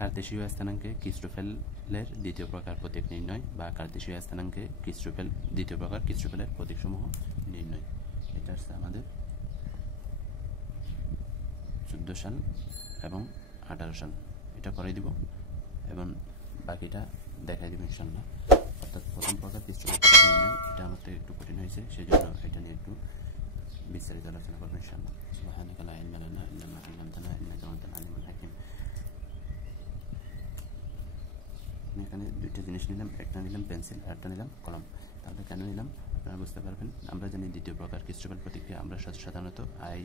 কার্তেশীয় স্থানাঙ্কে ক্রিস্টোফেলের দ্বিতীয় প্রকার প্রতীক নির্ণয় বা কার্তেশীয় স্থানাঙ্কে দ্বিতীয় প্রকার ক্রিস্টোফেলের প্রতীকসমূহ নির্ণয়। এটা হচ্ছে আমাদের 14 সাল এবং 18 সাল এটা করে দিব এবং বাকিটা দেখাই দিব ইনশাআল্লাহ। অর্থাৎ প্রথম প্রকার ক্রিস্টোফেলের প্রতীক নির্ণয় এটা আমার থেকে একটু কঠিন হয়েছে, সেই জন্য এটা নিয়ে একটু বিস্তারিত আলোচনা করবো ইনশাআল্লাহ। সুবহানাকা লা ইলমা লানা ইল্লা মা আল্লামতানা ইন্নাকা আনতাল আলিমুল হাকিম। আমি এখানে দুইটা জিনিস নিলাম, একটা নিলাম পেন্সিল আর একটা নিলাম কলম। তাহলে কেন নিলাম আপনারা বুঝতে পারবেন। আমরা জানি দ্বিতীয় প্রকার ক্রিস্টোফেল প্রতীককে আমরা সাধারণত আই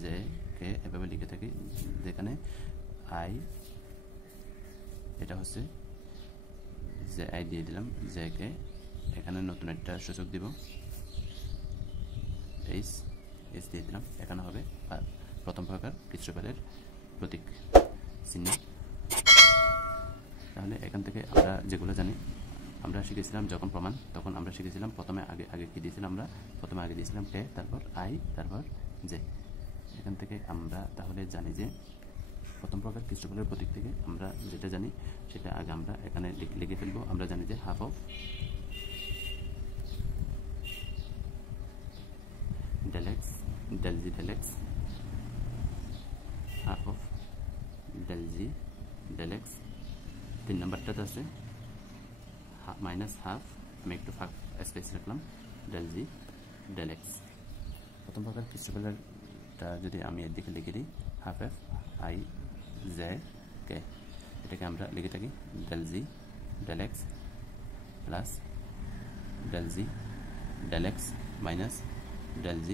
জে কে এভাবে লিখে থাকি, যেখানে আই এটা হচ্ছে জে আই দিয়ে দিলাম, জে কে এখানে নতুন একটা সূচক দিব এইচ, এইচ দিয়ে দিলাম, এখানে হবে প্রথম প্রকার ক্রিস্টোফেলের প্রতীক চিহ্ন। তাহলে এখান থেকে আমরা যেগুলো জানি, আমরা শিখেছিলাম যখন প্রমাণ, তখন আমরা শিখেছিলাম প্রথমে আগে কি দিয়েছিলাম, আমরা প্রথমে আগে দিয়েছিলাম কে, তারপর আই, তারপর জে। এখান থেকে আমরা তাহলে জানি যে প্রথম প্রকার ক্রিস্টোফেলের প্রতীক থেকে আমরা যেটা জানি সেটা আগে আমরা এখানে লিখে ফেলবো। আমরা জানি যে half of del x del g del x, half of del g del x। 3 নাম্বারটাতে আছে মাইনাস হাফ, আমি একটু ফাঁক স্পেস রাখলাম, del g del x। প্রথম প্রকার ক্রিস্টোফেলেরটা যদি আমি এর দিকে লিখে দিই half F I J K, এটাকে আমরা লিখে থাকি del g del x plus del g del x minus del g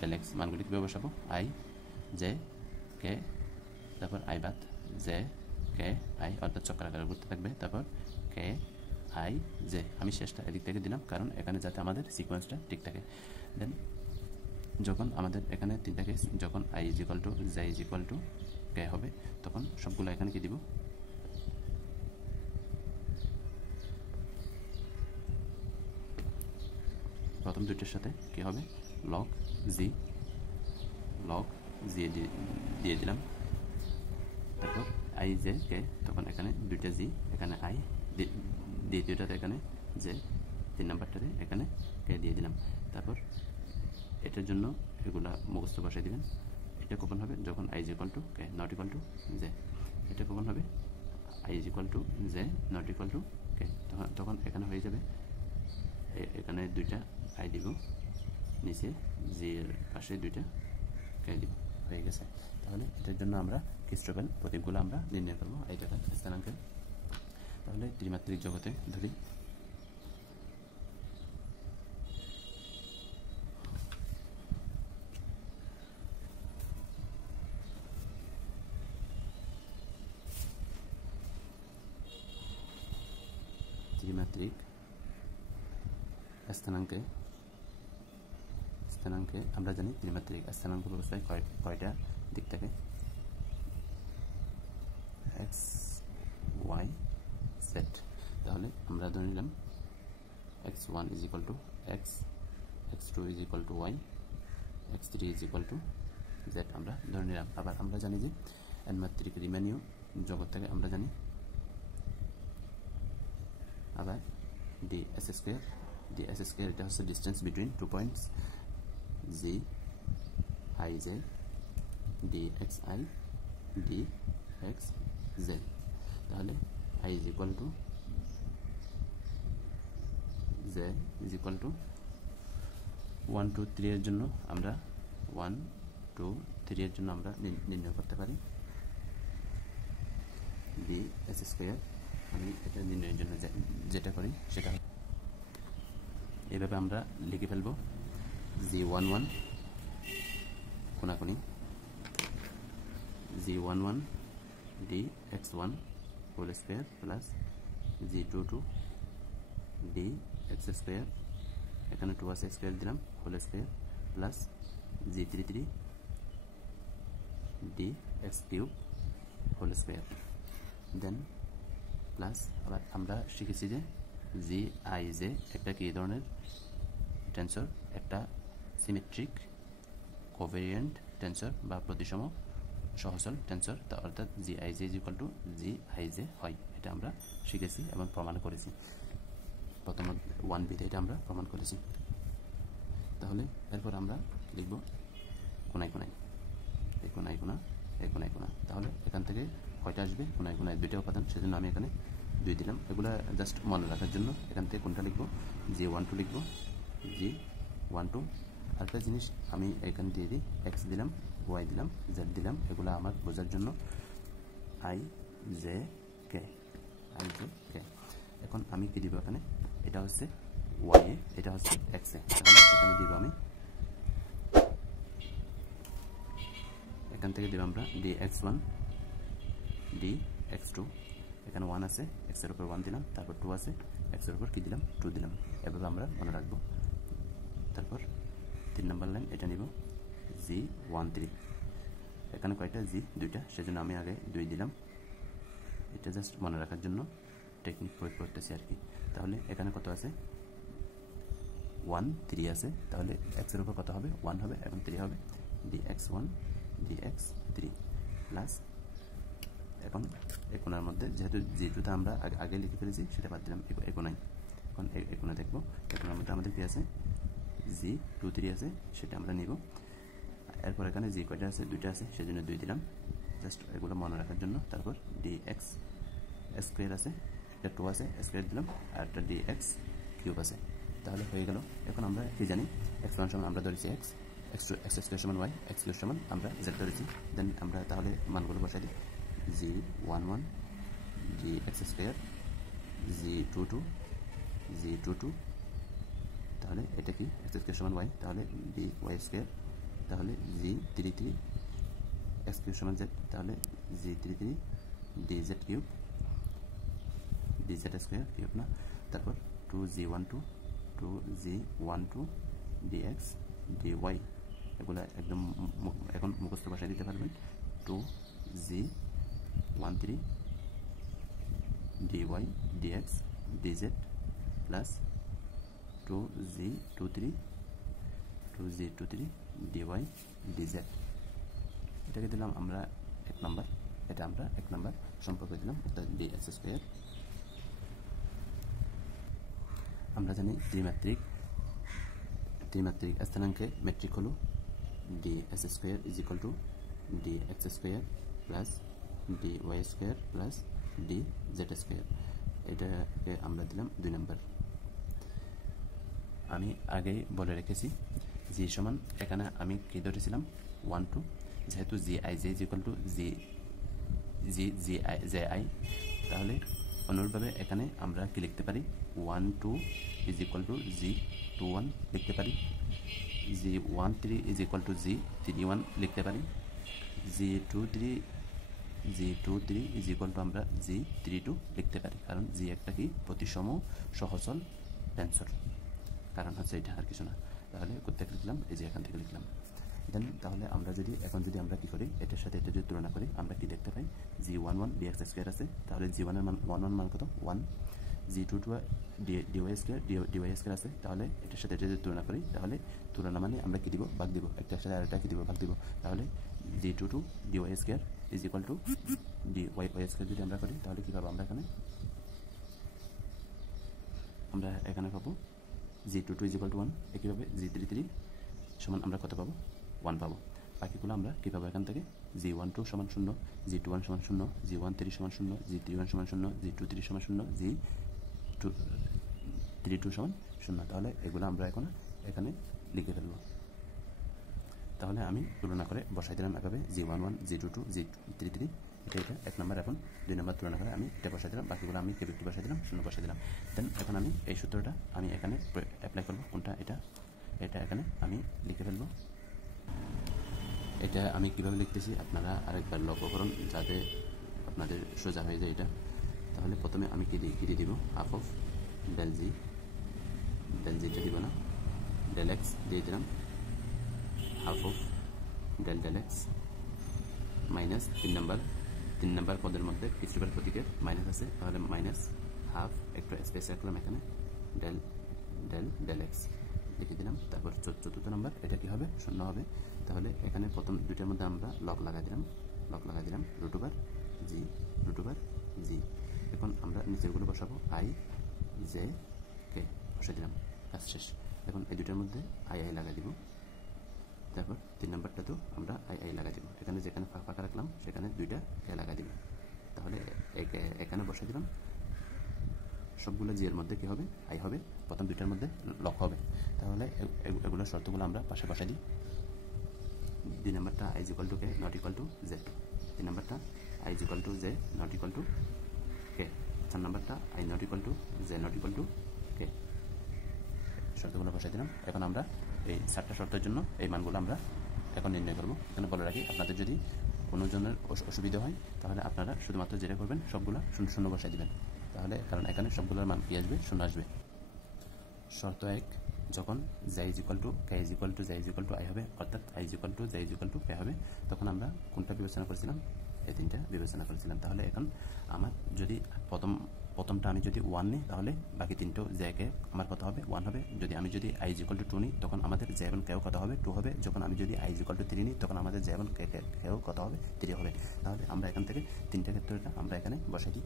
del x। মানগুলি কীভাবে বসাবো, আই জে কে, তারপর আই বাদ জে কে আই, অর্থাৎ চক্রাকারে ঘুরতে থাকবে, তারপর কে আই জে। আমি শেষটা এদিক থেকে দিলাম কারণ এখানে যাতে আমাদের সিকোয়েন্সটা ঠিক থাকে। দেন যখন আমাদের এখানে তিনটা কেস, যখন i is equal to j is equal to k হবে, তখন সবগুলো এখানে কি দিব, প্রথম দুইটার সাথে কি হবে লগ জি দিয়ে দিলাম, তারপর আই জে কে, তখন এখানে দুইটা জি, এখানে আই, দ্বিতীয়টাতে এখানে জে, 3 নাম্বারটাতে এখানে কে দিয়ে দিলাম। তারপর এটার জন্য এগুলা মুখস্থ বসাই দিবেন। এটা কখন হবে, যখন i is equal to k not equal to j. এটা কখন হবে, i is equal to j not equal to k, তখন এখানে হয়ে যাবে, এখানে দুইটা আই দিব, নিচে জি এর পাশে দুইটা কে দিব, হয়ে গেছে। তাহলে এটার জন্য আমরা ক্রিস্টোফেল প্রতীকগুলো আমরা নির্ণয় করবো এই টাকার স্থানাঙ্কে। তাহলে ত্রিমাত্রিক জগতে ধরি, ত্রিমাত্রিক স্থানাঙ্কে আমরা জানি ত্রিমাত্রিক স্থানাঙ্ক ব্যবস্থায় কয়টা দিক থাকে, এক্স ওয়াই জেড। তাহলে আমরা ধরে নিলাম x1 is equal to x, x2 is equal to y, x3 is equal to z আমরা ধরে নিলাম। আবার আমরা জানি যে এনমাত্রিক রিমানীয় জগৎ থেকে আমরা জানি আবার ds স্কয়ার, এটা হচ্ছে distance between 2 points G I J dxi dxz। তাহলে i is equal two z is equal two 1 2 3 এর জন্য আমরা 1 2 3 এর জন্য আমরা নির্ণয় করতে পারি ds স্কয়ার। আমি এটা নির্ণয়ের জন্য যেটা করি সেটা এইভাবে আমরা লিখে ফেলবো, g11 কোনাকুনি g11 dx1 whole square plus g22 dx square, এখানে 2 আছে স্কয়ার দিলাম whole square plus g33 dx cube whole square. Then plus আবার আমরা শিখেছি যে জি আই জে একটা কি ধরনের টেন্সর, একটা সিমেট্রিক কোভেরিয়েন্ট টেন্সর বা প্রতিসম সহচল টেন্সর, অর্থাৎ G I J is equal two G I J হয়। এটা আমরা শিখেছি এবং প্রমাণ করেছি। প্রথম 1b-তে এটা আমরা প্রমাণ করেছি। তাহলে এরপর আমরা লিখব কোনায় কোনায়, এই কোনায় কোনা, এই কোনায় কোনা। তাহলে এখান থেকে কয়টা আসবে? কোনায় কোনায় 2টা উপাদান, সেজন্য আমি এখানে 2 দিলাম। এগুলা জাস্ট মনে রাখার জন্য এখান থেকে কোনটা লিখব? J12 লিখব, J12। আরেকটা জিনিস আমি এখানে দিয়ে দিই, x দিলাম, y দিলাম, z দিলাম, এগুলো আমার বোঝার জন্য I J K। এখন আমি কি দিব এখানে? এটা হচ্ছে y এ, এটা হচ্ছে x এ। তাহলে এখানে দিব আমি, এখান থেকে দিব আমরা dx1 dx2। এখানে 1 আছে, x এর উপর 1 দিলাম, তারপর 2 আছে, x এর উপর কি দিলাম? 2 দিলাম। এভাবে আমরা মনে রাখবো। তারপর 3 নম্বর লাইন, এটা নিব G13। এখানে কয়টা? G 2টা, সেজন্য আমি আগে 2 দিলাম। এটা জাস্ট মনে রাখার জন্য টেকনিক প্রয়োগ করতেছি আর কি। তাহলে এখানে কত আছে? 1 3 আছে। তাহলে x এর উপর কত হবে? 1 হবে এবং 3 হবে, dx1 dx3 প্লাস, এখন এই কোণার মধ্যে যেহেতু যেটা আমরা আগে লিখে ফেলেছি সেটা বাদ দিলাম, এই কোণায়। এখন এই কোণা দেখবো, এই কোণার মধ্যে আমাদের কি আছে? G23 আছে, সেটা আমরা নিব। এরপর এখানে জি কয়টা আছে? 2টা আছে, সেজন্য 2 দিলাম, জাস্ট এগুলো মনে রাখার জন্য। তারপর dx স্কোয়ার আছে, এটা 2 আছে, স্কোয়ার দিলাম, আর একটা dx কিউব আছে। তাহলে হয়ে গেল। এখন আমরা কি জানি? x1 সমান আমরা ধরেছি x, x2 x স্কোয়ার সমান y, x কিউব সমান আমরা z ধরেছি। দেন আমরা তাহলে মানগুলো বসাই দিই, G11 dx স্কোয়ার, G22 তাহলে এটা কি? x স্কোয়ার সমান y, তাহলে dy স্কোয়ার, তাহলে G33 x কিউব সমান z, তাহলে G33 dz cube, dz square cube না। তারপর 2G12 dx dy, এগুলা একদম এখন মুখস্থ ভাষায় দিতে পারবেন। 2G13 dy dx dz plus 2G23 dy dz। এটাকে দিলাম আমরা 1 নম্বর, এটা আমরা 1 নম্বর সম্পর্ক দিলাম, অর্থাৎ dx স্কোয়ার। আমরা জানি ত্রিমাত্রিক স্থানাঙ্কে মেট্রিক হলো ds square is equal two dx square plus dy square plus dz square. এটাকে আমরা দিলাম 2 নম্বর। আমি আগেই বলে রেখেছি g সমান, এখানে আমি কি ধরেছিলাম? 1 2, যেহেতু G I J is equal two G I, তাহলে অনুরূপভাবে এখানে আমরা কি লিখতে পারি? 1 2 ইজ ইকুয়াল টু G21 লিখতে পারি, G13 is equal two G31 লিখতে পারি, G23 ইজ ইকুয়াল টু আমরা G32 লিখতে পারি। কারণ জি একটা কি? প্রতিসম সহচল টেন্সর, কারণ হচ্ছে এটা, আর কিছু না। তাহলে কোথায় লিখলাম? এই যে এখান থেকে লিখলাম। দেন তাহলে আমরা যদি এখন আমরা কি করি, এটার সাথে এটা যদি তুলনা করি, আমরা কি দেখতে পাই? G11 dx স্কোয়ার আছে, তাহলে G1 এর মান 11 মান কত? 1। G22 dy স্কোয়ার আছে, তাহলে এটার সাথে এটা যদি তুলনা করি, তাহলে তুলনা মানে আমরা কি দিব? ভাগ দিব, একটার সাথে আরেকটা কি দিব? ভাগ দিব। তাহলে G22 dy square is equal two dy square যদি আমরা করি, তাহলে কি পাবো? আমরা এখানে পাবো G22 ইজ ইকুয়াল টু 1। একইভাবে G33 সমান আমরা কত পাবো? 1 পাবো। বাকিগুলো আমরা কী পাবো এখান থেকে? G12 সমান 0, G21 সমান 0, G13 সমান 0, G31 সমান 0, G23 সমান 0, G32 সমান 0। তাহলে এগুলো আমরা এখন এখানে লিখে ফেলবো। তাহলে আমি তুলনা করে বসাই দিলাম এভাবে, G11 G22 G33, এটা 1 নম্বর। এখন 2 নম্বর তুলনা করে আমি এটা বসাই দিলাম, বাকিগুলো আমি কেবিটি বসাই দিলাম, 0 বসাই দিলাম। দেন এখন আমি এই সূত্রটা আমি এখানে অ্যাপ্লাই করবো। কোনটা? এটা এখানে আমি লিখে ফেলবো। এটা আমি কিভাবে লিখতেছি আপনারা আরেকবার লক্ষ্য করুন, যাতে আপনাদের সোজা হয়ে যায় এটা। তাহলে প্রথমে আমি কি দিয়ে দিব? হাফ অফ ডেল জিটা দিব না, ডেল এক্স দিয়ে দিলাম, half of del x minus 3 number পদের মধ্যে কিছুবার প্রতীকের মাইনাস আছে, তাহলে মাইনাস হাফ, একটু স্পেস রাখলাম এখানে, ডেল এক্স লিখে দিলাম। তারপর 4th নম্বর, এটা কি হবে? 0 হবে। তাহলে এখানে প্রথম 2টার মধ্যে আমরা লগ লাগাই দিলাম, দিলাম রুট ওভার জি। এখন আমরা নিচেরগুলো বসাবো আই জে কে বসে দিলাম, কাজ শেষ। এখন এই দুটার মধ্যে আই লাগা দিব, তারপর 3 নাম্বারটাতেও আমরা আই লাগা দিব। এখানে যেখানে ফাঁকা রাখলাম সেখানে দুইটা কে লাগা দিব। তাহলে এখানে বসে দিলাম, সবগুলো জি এর মধ্যে কি হবে আই হবে, প্রথম দুইটার মধ্যে লক হবে। তাহলে এগুলো শর্তগুলো আমরা পাশে বসাই দিই। 2 নাম্বারটা i equal to k not equal to j, 3 নাম্বারটা i equal to j not equal to k, 4 নাম্বারটা i not equal to j not equal to k. শর্তগুলো বসাই দিলাম। এখন আমরা এই 4টা শর্তের জন্য এই মানগুলো আমরা এখন নির্ণয় করব। এখানে বলে রাখি, আপনাদের যদি কোনো জনের অসুবিধা হয় তাহলে আপনারা শুধুমাত্র যেটা করবেন সবগুলো শূন্য বসাই দিবেন, তাহলে কারণ এখানে সবগুলোর মান কি আসবে, শূন্য আসবে। শর্ত 1, যখন j is equal to k is equal to j is equal to i হবে, অর্থাৎ i is equal to j is equal to k হবে, তখন আমরা কোনটা বিবেচনা করেছিলাম, এই 3টা বিবেচনা করেছিলাম। তাহলে এখন আমার যদি প্রথমটা আমি যদি 1 নিই তাহলে বাকি 3টো জে কে আমার কত হবে, 1 হবে। যদি আমি যদি আই ইজ ইকুয়াল টু 2 নিই তখন আমাদের জে এবং কেও কত হবে, 2 হবে। যখন আমি যদি আই ইজ ইকুয়াল টু 3 নিই তখন আমাদের জে এবং কেও কত হবে, 3 হবে। তাহলে আমরা এখান থেকে 3টা ক্ষেত্রটা আমরা এখানে বসাই দিই,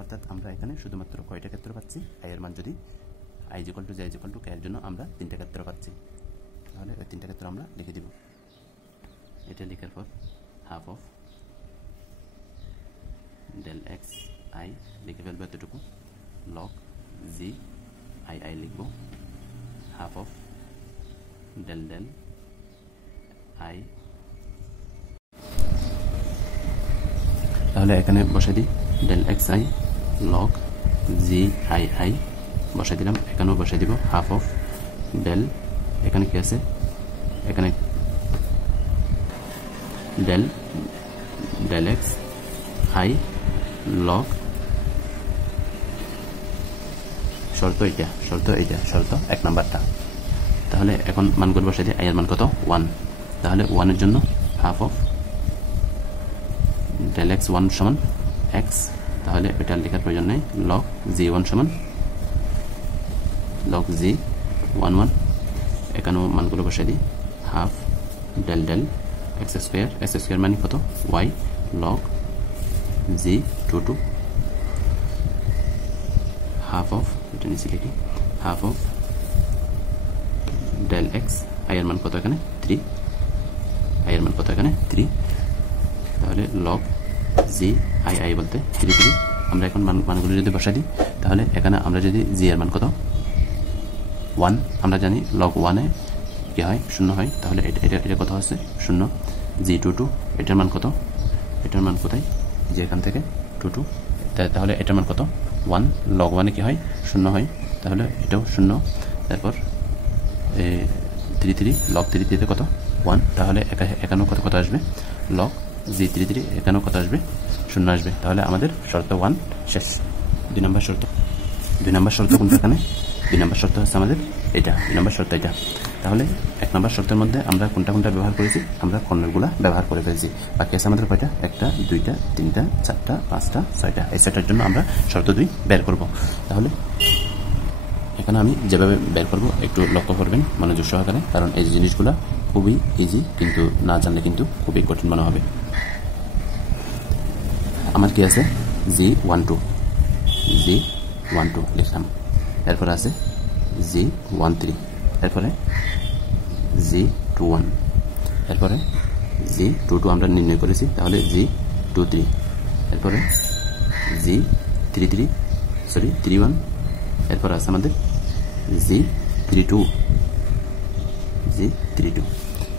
অর্থাৎ আমরা এখানে শুধুমাত্র কয়টা ক্ষেত্র পাচ্ছি, আই এর মান যদি i is equal to j is equal to k এর জন্য আমরা 3টা ক্ষেত্র পাচ্ছি। তাহলে ওই 3টা ক্ষেত্র আমরা লিখে দিব। এটা লেখার পর half of del x i লিখে ফেলবো এতটুকু, লগ জি আই লিখবো, হাফ অফ ডেল আই। তাহলে এখানে বসে দিই del x i log g i বসাই দিলাম। এখানেও বসাই দিব হাফ অফ ডেল, এখানে কি আছে, এখানে ডেল এক্স আই লগ, শর্ত 1 নাম্বারটা। তাহলে এখন মানগুলো বসাই দিই। আই এর মান কত, 1। তাহলে 1 এর জন্য হাফ অফ ডেল এক্স 1 সমান এক্স, তাহলে এটা লেখার প্রয়োজন নেই। লগ জি 1 সমান লগ জি 1 এখানেও মানগুলো বসাই দিই। হাফ ডেল এক্স স্কোয়ার মানে কত, y log g 2 half of, এটা নিচে লিখি, half of del x i এর মান কত এখানে 3, আই এর মান কত এখানে 3। তাহলে লগ জি আই বলতে 3 আমরা এখন মানগুলো যদি বসাই দিই তাহলে এখানে আমরা যদি জি এর মান কত 1, আমরা জানি লগ 1 এ কি হয়, 0 হয়। তাহলে এটা কত হচ্ছে 0, জি 2 এটার মান কত, এটার মান কোথায়, যে এখান থেকে 2 তাহলে এটার মান কত 1, লগ 1 এ কি হয় 0 হয়, তাহলে এটাও 0। তারপর 3 লগ 3 কত 1, তাহলে এখানেও কত আসবে, লগ জি 3 এখানেও কত আসবে, 0 আসবে। তাহলে আমাদের শর্ত 1 শেষ। 2 নম্বর শর্ত কোনটা, এখানে 2 নম্বর শর্ত হচ্ছে আমাদের এটা, 2 নম্বর শর্ত এটা। তাহলে 1 নম্বর শর্তের মধ্যে আমরা কোনটা ব্যবহার করেছি, আমরা কর্নারগুলা ব্যবহার করে ফেলেছি। বাকি আছে আমাদের কয়টা, 1টা 2টা 3টা 4টা 5টা 6টা। এই সেটার জন্য আমরা শর্ত 2 বের করব। তাহলে এখানে আমি যেভাবে বের করব একটু লক্ষ্য করবেন মনোযোগ সহকারে, কারণ এই জিনিসগুলো খুবই ইজি, কিন্তু না জানলে কিন্তু খুবই কঠিন মনে হবে। আমার কি আছে, জি 12 লিখলাম, এরপরে আছে জি 13, এরপরে জি 21, এরপরে জি 22 আমরা নির্ণয় করেছি, তাহলে জি 23, এরপরে জি 31, এরপর আছে আমাদের জি 32।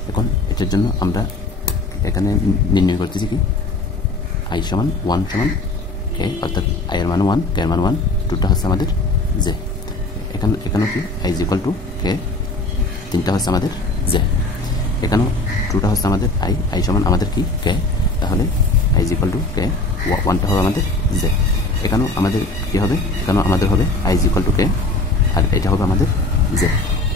এখন এটার জন্য আমরা এখানে নির্ণয় করতেছি কি, আই সমান 1 সমান কে, অর্থাৎ আই এর মান 1 কে এর মান 1, 2টা হচ্ছে আমাদের জে। এখানেও কি আই ইজ ইকুয়াল টু কে, 3টা হচ্ছে আমাদের জে। এখানেও 2টা হচ্ছে আমাদের আই সমান আমাদের কি কে, তাহলে আই ইজ ইকুয়াল টু কে, 1টা হবে আমাদের জে। এখানেও আমাদের কি হবে, এখানেও আমাদের হবে আই ইজ ইকুয়াল টু কে, আর এটা হবে আমাদের জে।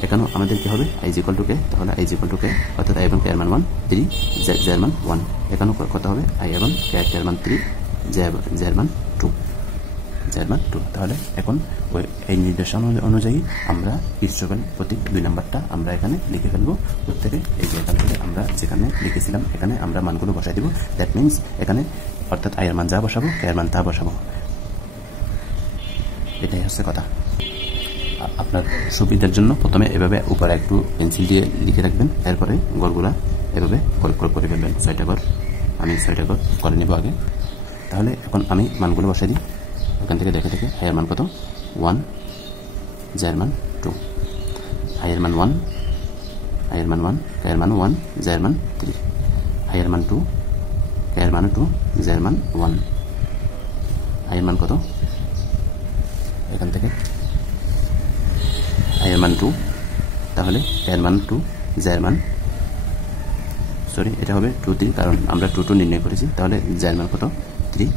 এখানেও আমাদের কি হবে, আই ইজ ইকুয়াল টু কে, তাহলে আই ইজ ইকুয়াল টু কে, অর্থাৎ আই এবং কে এর মান 1, 3, জে এর মান 1। এখানেও কত হবে, আই এবং কে এর মান 3, জে এর মান 2। জের মান 2 তাহলে এখন ওই এই নির্দেশনা অনুযায়ী আমরা কিরচফের প্রতীক 2 নাম্বারটা আমরা এখানে লিখে ফেলবো উত্তরে এই যে এখান থেকে আমরা যেখানে লিখেছিলাম এখানে আমরা মানগুলো বসাই দেব দ্যাট মিন্স এখানে অর্থাৎ আই এর মান যা বসাবো কে এর মান তা বসাবো এটাই হচ্ছে কথা আপনার সুবিধার জন্য প্রথমে এভাবে উপরে একটু পেন্সিল দিয়ে লিখে রাখবেন এরপরে গড়গুলা এভাবে করে ফেলবেন 6টা ঘর আমি 6টা ঘর করে নিব আগে তাহলে এখন আমি মানগুলো বসাই দিই এখান থেকে দেখে আই এর মান কত 1 জে এর মান 2 আই এর মান 1 কে এর মান 1 জে এর মান 3 আই এর মান 2 কে এর মান 2 জে এর মান 1 আই এর মান কত এখান থেকে আই এর মান 2 তাহলে কে এর মান 2 জে এর মান সরি এটা হবে 2 3 কারণ আমরা 2 2 নির্ণয় করেছি তাহলে জে এর মান কত 3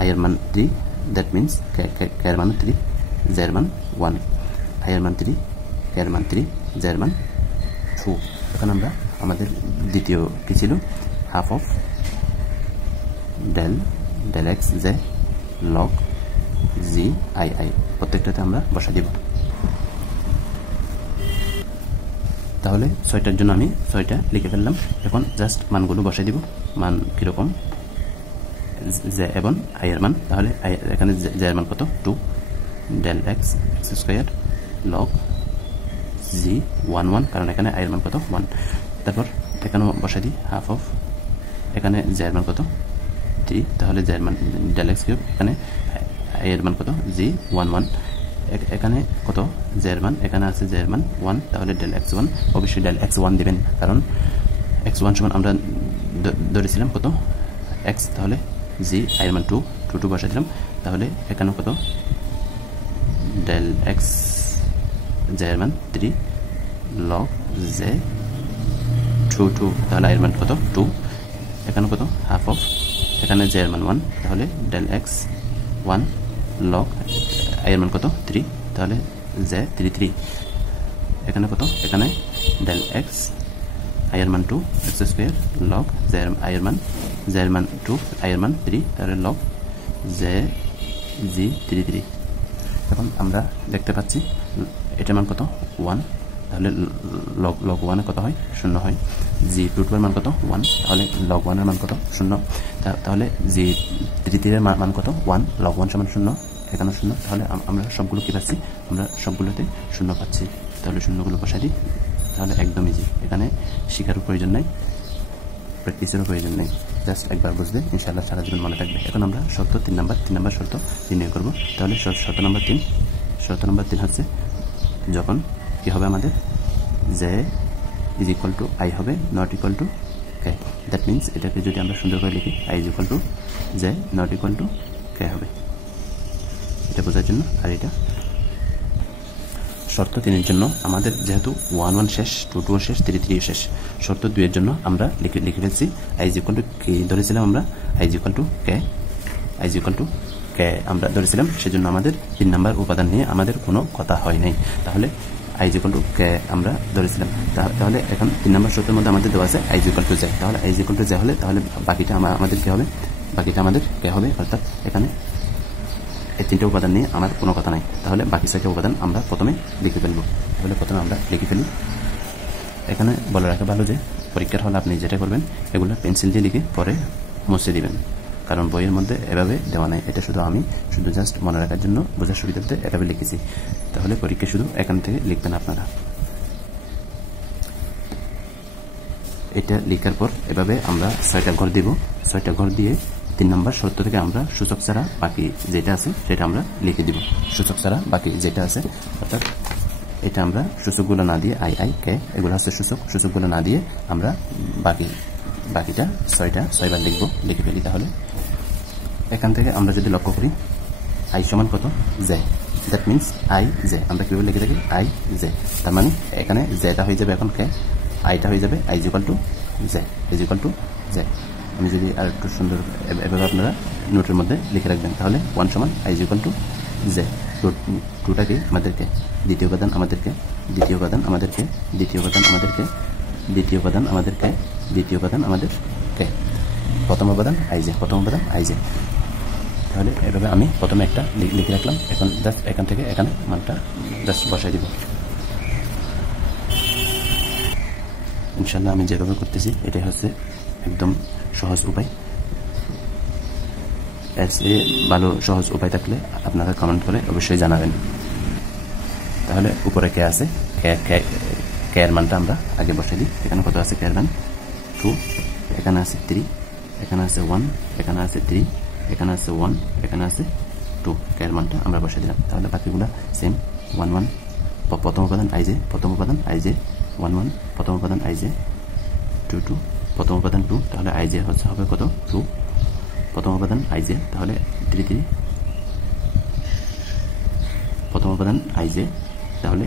আই এর মান 3 দ্যাট মিন্স কে এর মান 3 জে এর মান 1 আই এর মান 3 কে এর মান 3 জে এর মান 2 এখন আমরা আমাদের দ্বিতীয় কি ছিল half of del x j log g i i প্রত্যেকটাতে আমরা বসা দিব তাহলে 6টার জন্য আমি 6টা লিখে ফেললাম এখন জাস্ট মানগুলো বসাই দিব মান কিরকম জে এবং আই এর মান তাহলে এখানে জে এর মান কত 2 ডেল এক্স স্কয়ার লগ জি 1 1 কারণ এখানে আই এর মান কত 1 তারপর এখানে বসাই দিই হাফ অফ এখানে জে এর মান কত 3 তাহলে জে এর মান ডেল এক্স কিউব এখানে আই এর মান কত জি 1 1 এখানে কত জে এর মান এখানে আছে জে এর মান 1 তাহলে ডেল এক্স 1 অবশ্যই ডেল এক্স 1 দিবেন কারণ এক্স 1 সমান আমরা ধরেছিলাম কত এক্স তাহলে জি আই এর মান 2 2 2 বসাই দিলাম তাহলে এখানে কত ডেল এক্স জে এর মান 3 লগ জে 2 2 তাহলে আই এর মান কত 2 এখানে কত হাফ অফ এখানে জে এর মান 1 তাহলে ডেল এক্স 1 লগ আই এর মান কত 3 তাহলে জে 3 3 এখানে কত এখানে ডেল এক্স আই এর মান 2 x square log J I এর মান 2 আই এর মান 3 তাহলে লগ জে জি 3 3 এখন আমরা দেখতে পাচ্ছি এটার মান কত 1 তাহলে লগ 1 কত হয় 0 হয় জি 2 এর মান কত 1 তাহলে লগ 1 এর মান কত 0 তাহলে জি 3 3 এর মান কত 1 লগ 1 সমান 0 এখানে 0 তাহলে আমরা সবগুলো কি পাচ্ছি আমরা সবগুলোতে 0 পাচ্ছি তাহলে শূন্যগুলো বসাই দিই তাহলে একদম ইজি এখানে শিখার প্রয়োজন নাই প্র্যাকটিসেরও প্রয়োজন নেই জাস্ট একবার বুঝলে ইনশাআল্লাহ সারা জীবন মনে থাকবে এখন আমরা শর্ত 3 নাম্বার শর্ত নির্ণয় করব তাহলে শর্ত নাম্বার 3 হচ্ছে যখন কি হবে আমাদের j is equal to i হবে not equal to k that means এটাকে যদি আমরা সুন্দর করে লিখি i is equal to j not equal to k হবে এটা বোঝার জন্য আর এটা শর্ত 3 এর জন্য আমাদের যেহেতু 1 1 শেষ 2 2 শেষ 3 3 শেষ শর্ত 2 এর জন্য আমরা লিখে ফেলছি আই ইজ ইকুয়াল টু কে ধরেছিলাম আমরা আই ইজ ইকুয়াল টু কে আমরা ধরেছিলাম সেজন্য আমাদের 3 নাম্বার উপাদান নিয়ে আমাদের কোনো কথা হয় নাই তাহলে আই ইজ ইকুয়াল টু কে আমরা ধরেছিলাম তাহলে এখন 3 নাম্বার শর্তের মধ্যে আমাদের দেওয়া আছে i is equal to j তাহলে i is equal to j হলে তাহলে বাকিটা আমাদের কি হবে অর্থাৎ এখানে এই 3টা উপাদান নিয়ে আমার কোনো কথা নাই তাহলে বাকি 6টা উপাদান আমরা প্রথমে লিখে ফেলবো তাহলে প্রথমে আমরা লিখে ফেলি এখানে বলে রাখা ভালো যে পরীক্ষার হলে আপনি যেটা করবেন এগুলো পেন্সিল দিয়ে লিখে পরে মুছে দিবেন কারণ বইয়ের মধ্যে এভাবে দেওয়া নাই এটা শুধু জাস্ট মনে রাখার জন্য বোঝার সুবিধার্থে এভাবে লিখেছি তাহলে পরীক্ষা শুধু এখান থেকে লিখবেন আপনারা এটা লেখার পর এভাবে আমরা 6টা ঘর দিব 6টা ঘর দিয়ে 3 নাম্বার শর্ত থেকে আমরা সূচক ছাড়া বাকি যেটা আছে সেটা আমরা লিখে দিব সূচক ছাড়া বাকি যেটা আছে অর্থাৎ এটা আমরা সূচকগুলো না দিয়ে আই আই কে এগুলো আছে সূচকগুলো না দিয়ে আমরা বাকিটা 6বার লিখে ফেলি তাহলে এখান থেকে আমরা যদি লক্ষ্য করি আই সমান কত J that means I J আমরা কিভাবে লিখে থাকি আই জে তার মানে এখানে জেটা হয়ে যাবে এখন কে আইটা হয়ে যাবে I is equal to J আমি যদি আর একটু সুন্দর এভাবে আপনারা নোটের মধ্যে লিখে রাখবেন তাহলে 1 সমান i is equal to j 2টাকে আমাদেরকে দ্বিতীয় উপাদান আমাদেরকে দ্বিতীয় উপাদান আমাদেরকে দ্বিতীয় উপাদান আমাদেরকে দ্বিতীয় উপাদান আমাদেরকে দ্বিতীয় উপাদান আমাদেরকে প্রথম উপাদান আই জে তাহলে এভাবে আমি প্রথমে একটা লিখে রাখলাম। এখন জাস্ট এখান থেকে এখানে মানটা জাস্ট বসাই দিব। ইনশাল্লাহ আমি যেভাবে করতেছি এটাই হচ্ছে একদম সহজ উপায়। এর চেয়ে ভালো সহজ উপায় থাকলে আপনারা কমেন্ট করে অবশ্যই জানাবেন। তাহলে উপরে কে আছে, কে এর মানটা আমরা আগে বসাই দিই। এখানে কত আছে? কে এর মান 2, এখানে আছে 3, এখানে আছে 1, এখানে আছে 3, এখানে আছে 1, এখানে আছে 2। কে এর মানটা আমরা বসাই দিলাম। তাহলে বাকিগুলা সেম 1 1, প্রথম উপাদান i j, প্রথম উপাদান i j 1 1, প্রথম উপাদান i j 2 2, প্রথম উপাদান 2, তাহলে i j হচ্ছে হবে কত? 2, প্রথম উপাদান i j, তাহলে 3 3, প্রথম উপাদান i j, তাহলে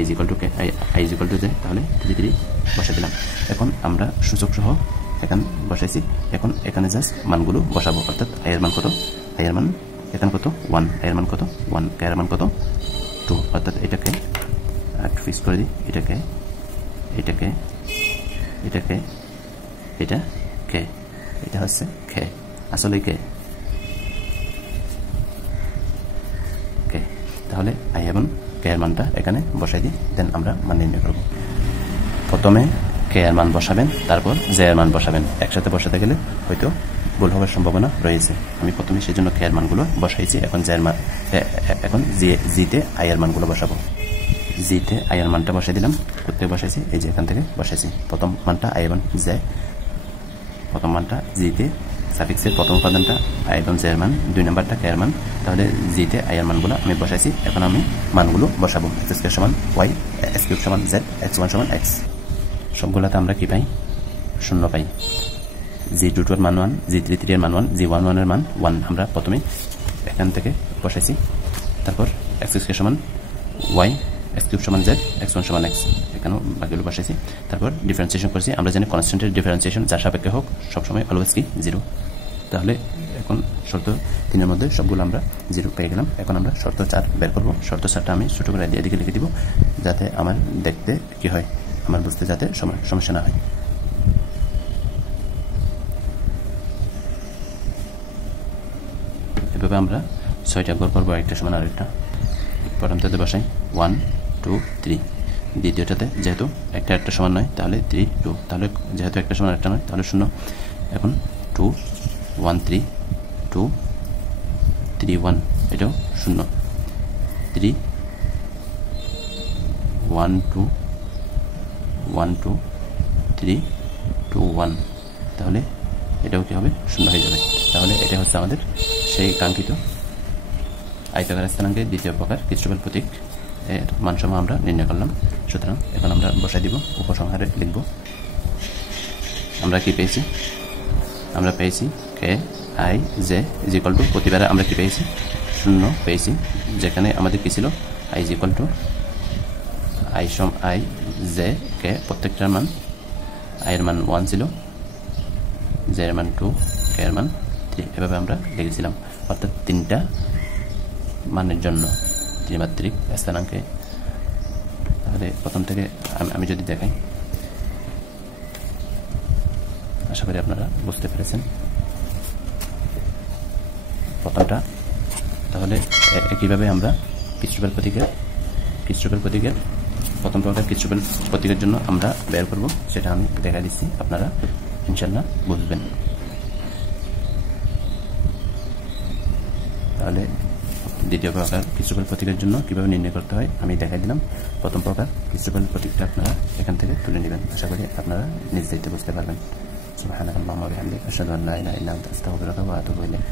i j, তাহলে 3 3 বসা দিলাম। এখন আমরা সূচক সহ এখানে বসাইছি। এখন এখানে জাস্ট মানগুলো বসাবো, অর্থাৎ i এর মান কত? i এর মান এখানে কত? 1, i এর মান কত? 1, k এর মান কত? 2, অর্থাৎ এটাকে একটু ফিক্স করে দিই। এটাকে এটাকে এটাকে এটা k, এটা হচ্ছে k, আসলে k। তাহলে i এবং k এর মানটা এখানে বসাই দিই, দেন আমরা মান নির্ণয় করব। প্রথমে k এর মান বসাবেন, তারপর j এর মান বসাবেন। একসাথে বসাতে গেলে হয়তো ভুল হওয়ার সম্ভাবনা রয়েছে। আমি প্রথমে সেই জন্য k এর মানগুলো বসাইছি। এখন j এর মান, এখন j তে i এর মানগুলো বসাবো। j তে i এর মানটা বসাই দিলাম। কোথায় বসাইছি? এই যে এখান থেকে বসাইছি। প্রথম মানটা i এবং j, প্রথম মানটা j তে, সাফিক্সের প্রথম উপাদানটা i এবং j এর মান, 2 নাম্বারটা k এর মান। তাহলে j তে i এর মানগুলো আমি বসাইছি। এখন আমি মানগুলো বসাবো। x² সমান y, x³ সমান z, x1 সমান x। সবগুলোতে আমরা কি পাই? 0 পাই। g22 এর মান 1, g33 এর মান 1, g11 এর মান 1 আমরা প্রথমে এখান থেকে বসাইছি। তারপর x² সমান y, x³ সমান z, x1 সমান x, এখানেও বাকিগুলো বসাইছি। তারপর ডিফারেন্সিয়েশন করছি। আমরা জানি কনস্ট্যান্টের ডিফারেন্সিয়েশন যার সাপেক্ষে হোক সবসময় অলওয়েজ কি 0। তাহলে এখন শর্ত 3 এর মধ্যে সবগুলো আমরা 0 পেয়ে গেলাম। এখন আমরা শর্ত 4 বের করব। শর্ত 4টা আমি ছোট করে এদিকে লিখে দিব, যাতে আমার দেখতে কি হয়, আমার বুঝতে যাতে সমস্যা না হয়। এভাবে আমরা 6টা গড় করবো, একটা সমান আরেকটা। প্রথমটাতে বসাই 1 2 3, দ্বিতীয়টাতে যেহেতু একটা সমান নয় তাহলে 3 2, তাহলে যেহেতু একটা সমান একটা নয় তাহলে 0। এখন 2 1 3 2 3 1, এটাও 0। 3 1 2 1 2 3 2 1, তাহলে এটাও কি হবে? 0 হয়ে যাবে। তাহলে এটা হচ্ছে আমাদের সেই কাঙ্ক্ষিত আয়তাকার স্থানাঙ্কের দ্বিতীয় প্রকার কিরচফের প্রতীক এর মানসমূহ আমরা নির্ণয় করলাম। সুতরাং এখন আমরা বসাই দিব, উপসংহারে লিখব। আমরা কি পেয়েছি? আমরা পেয়েছি k i j is equal to, প্রতিবারে আমরা কি পেয়েছি? 0 পেয়েছি, যেখানে আমাদের কি ছিল? i is equal two i j k, প্রত্যেকটার মান i এর মান 1 ছিল, j এর মান 2, k এর মান 3, এভাবে আমরা লিখেছিলাম। অর্থাৎ 3টা মানের জন্য ত্রিমাত্রিক স্থানাঙ্কে। তাহলে প্রথম থেকে আমি যদি দেখাই, আশা করি আপনারা বুঝতে পেরেছেন প্রথমটা। তাহলে একইভাবে আমরা কিরচফের প্রতীকের প্রথম প্রকার কিরচফের প্রতীকের জন্য আমরা বের করব, সেটা আমি দেখা দিচ্ছি, আপনারা ইনশাল্লাহ বুঝবেন। তাহলে দ্বিতীয় প্রকার কিরচফের প্রতীকের জন্য কিভাবে নির্ণয় করতে হয় আমি দেখাই দিলাম। প্রথম প্রকার কিরচফের প্রতীকটা আপনারা এখান থেকে তুলে নেবেন। আশা করি আপনারা নিজ দায়িত্বে বুঝতে পারবেন। সুবহানাকাল্লাহুম্মা ওয়া বিহামদিকা আশহাদু আল্লা ইলাহা ইল্লা আনতা আস্তাগফিরুকা ওয়া আতুবু ইলাইক।